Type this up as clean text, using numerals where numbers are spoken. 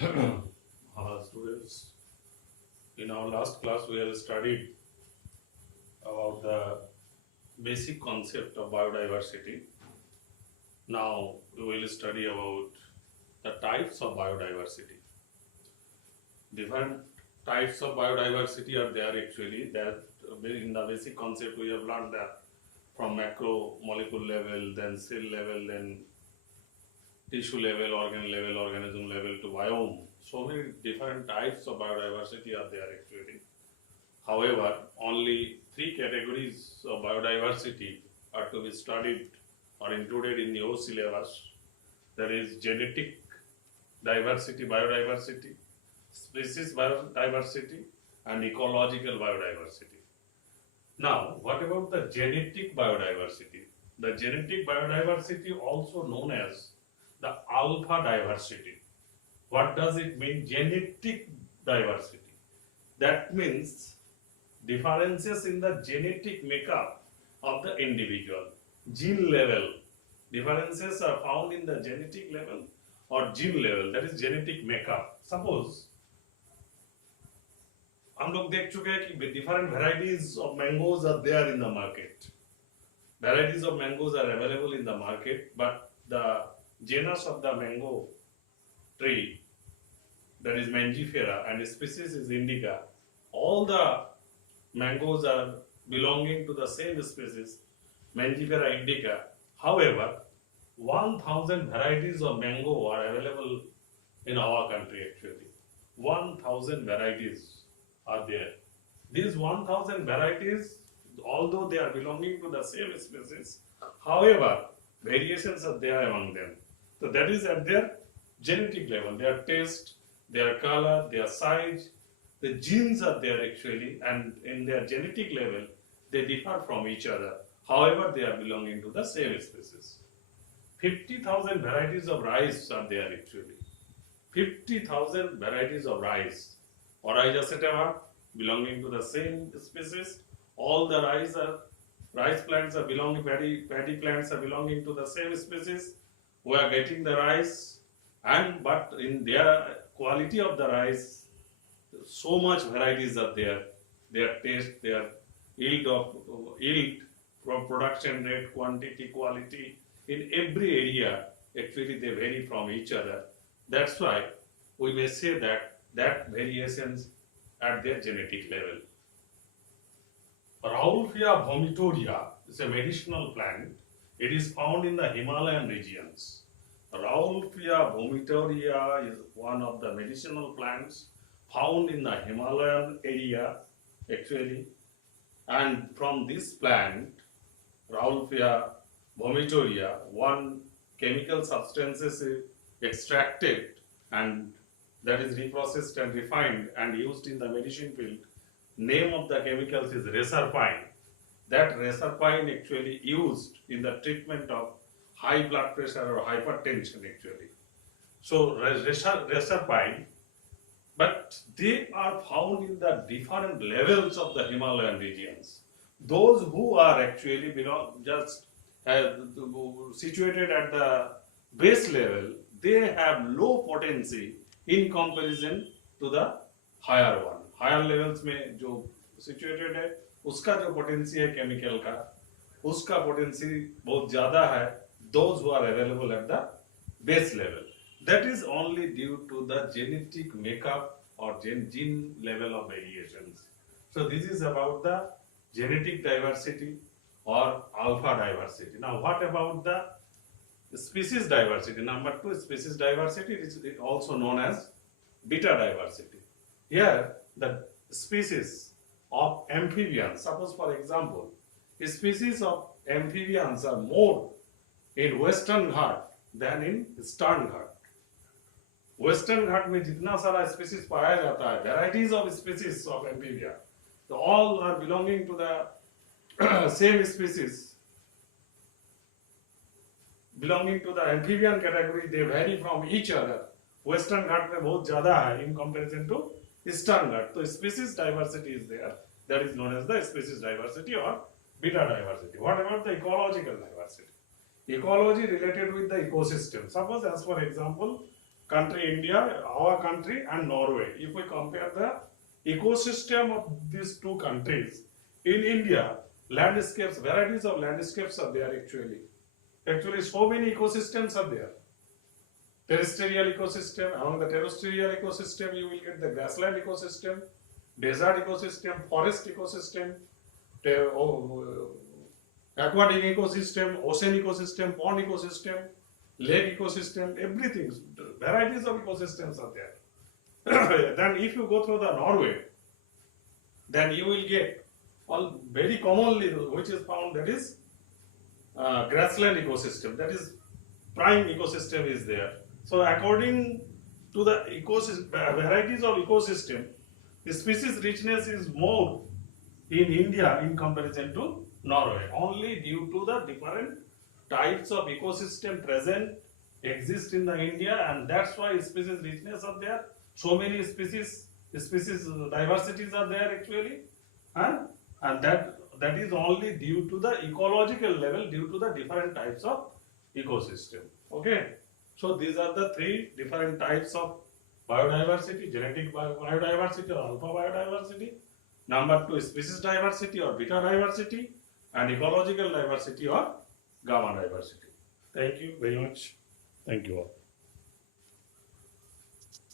Students, in our last class we have studied about the basic concept of biodiversity. Now we will study about the types of biodiversity. Different types of biodiversity are there actually. That in the basic concept we have learned that from macro molecule level, then cell level, then tissue level, organ level, organism level to biome. So many different types of biodiversity are there actually. However, only three categories of biodiversity are to be studied or included in your syllabus. That is genetic diversity, biodiversity, species biodiversity, and ecological biodiversity. Now, what about the genetic biodiversity? The genetic biodiversity, also known as the alpha diversity. What does it mean? Genetic diversity. That means differences in the genetic makeup of the individual. Gene level. Differences are found in the genetic level or gene level, that is genetic makeup. Suppose हम लोग देख चुके हैं कि different varieties of mangoes are there in the market. Varieties of mangoes are available in the market, but the genus of the mango tree, that is Mangifera, and species is indica. All the mangoes are belonging to the same species, Mangifera indica. However, 1,000 varieties of mango are available in our country actually. 1,000 varieties are there. These 1,000 varieties, although they are belonging to the same species, however, variations are there among them. So that is at their genetic level, their taste, their color, their size, the genes are there actually, and in their genetic level, they differ from each other. However, they are belonging to the same species. 50,000 varieties of rice are there actually. 50,000 varieties of rice. Oryza sativa belonging to the same species. All the rice plants are belonging, paddy plants are belonging to the same species. We are getting the rice, but in their quality of the rice, so much varieties are there. Their taste, their yield from production rate, quantity, quality, in every area, actually they vary from each other. That's why we may say that variations at their genetic level. Rauwolfia vomitoria is a medicinal plant. It is found in the Himalayan regions. Rauwolfia vomitoria is one of the medicinal plants found in the Himalayan area actually. And from this plant, Rauwolfia vomitoria, one chemical substance is extracted and that is reprocessed and refined and used in the medicine field. Name of the chemicals is reserpine. That reserpine actually used in the treatment of high blood pressure or hypertension actually. So reserpine, but they are found in the different levels of the Himalayan regions. Those who are actually situated at the base level, they have low potency in comparison to the higher one. Higher levels में जो situated है, उसका जो potency है chemical का, उसका potency बहुत ज़्यादा है. Those who are available at the base level. That is only due to the genetic makeup or gene level of variations. So this is about the genetic diversity or alpha diversity. Now what about the species diversity? Number 2, species diversity is also known as beta diversity. Here the species of amphibians, suppose for example, species of amphibians are more in Western Ghat than in Eastern Ghat. Western Ghat में जितना सारा species पाया जाता है, varieties of species of amphibia, so all are belonging to the same species, belonging to the amphibian category. They vary from each other. Western Ghat में बहुत ज़्यादा है in comparison to Eastern Ghat. So species diversity is there. That is known as the species diversity or beta diversity. What about the ecological diversity? Ecology related with the ecosystem. Suppose, as for example, country India, our country and Norway. If we compare the ecosystem of these two countries, in India, landscapes, varieties of landscapes are there actually. Actually, so many ecosystems are there. Terrestrial ecosystem, among the terrestrial ecosystem, you will get the grassland ecosystem, desert ecosystem, forest ecosystem, aquatic ecosystem, ocean ecosystem, pond ecosystem, lake ecosystem, everything. Varieties of ecosystems are there. Then if you go through the Norway, then you will get all very commonly which is found, that is grassland ecosystem, that is prime ecosystem is there. So according to the ecosystem, varieties of ecosystem, the species richness is more in India in comparison to Norway, only due to the different types of ecosystem present exist in the India, and that's why species richness are there. So many species diversities are there actually, and that is only due to the ecological level, due to the different types of ecosystem. Okay, so these are the three different types of biodiversity: genetic biodiversity or alpha biodiversity, number two species diversity or beta diversity, and ecological diversity or gamma diversity. Thank you very much. Thank you all.